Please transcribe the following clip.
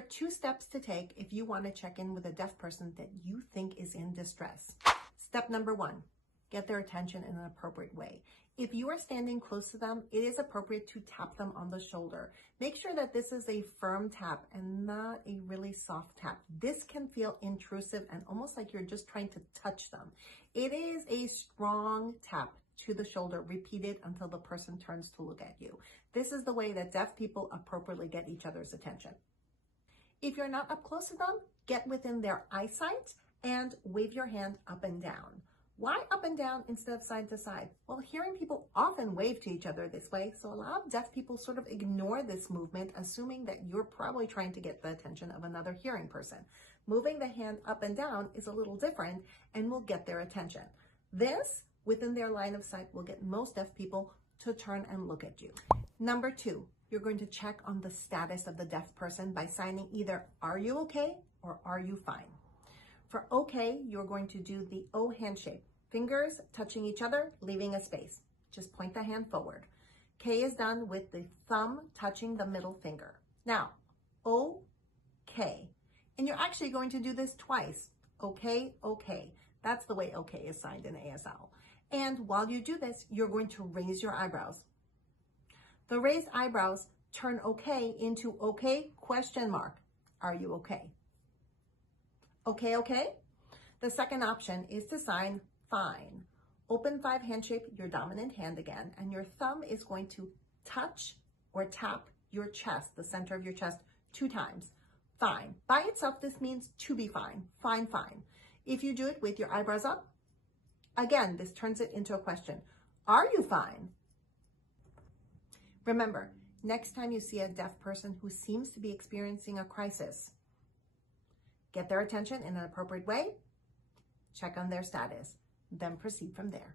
are 2 steps to take if you want to check in with a deaf person that you think is in distress. Step number 1, get their attention in an appropriate way. If you are standing close to them, it is appropriate to tap them on the shoulder. Make sure that this is a firm tap and not a really soft tap. This can feel intrusive and almost like you're just trying to touch them. It is a strong tap to the shoulder, repeated until the person turns to look at you. This is the way that deaf people appropriately get each other's attention. If you're not up close to them, get within their eyesight and wave your hand up and down. Why up and down instead of side to side? Well, hearing people often wave to each other this way, so a lot of deaf people sort of ignore this movement, assuming that you're probably trying to get the attention of another hearing person. Moving the hand up and down is a little different and will get their attention. This, within their line of sight, will get most deaf people to turn and look at you. Number 2, you're going to check on the status of the deaf person by signing either "Are you okay?" or "Are you fine?" For okay, you're going to do the O handshake. Fingers touching each other, leaving a space. Just point the hand forward. K is done with the thumb touching the middle finger. Now, O-K. And you're actually going to do this twice. Okay, okay. That's the way okay is signed in ASL. And while you do this, you're going to raise your eyebrows. The raised eyebrows turn okay into okay question mark. Are you okay? Okay, okay? The second option is to sign fine. Open 5 hand shape, your dominant hand again, and your thumb is going to touch or tap your chest, the center of your chest, 2 times. Fine. By itself, this means to be fine. Fine, fine. If you do it with your eyebrows up, again, this turns it into a question. Are you fine? Remember, next time you see a deaf person who seems to be experiencing a crisis, get their attention in an appropriate way, check on their status, then proceed from there.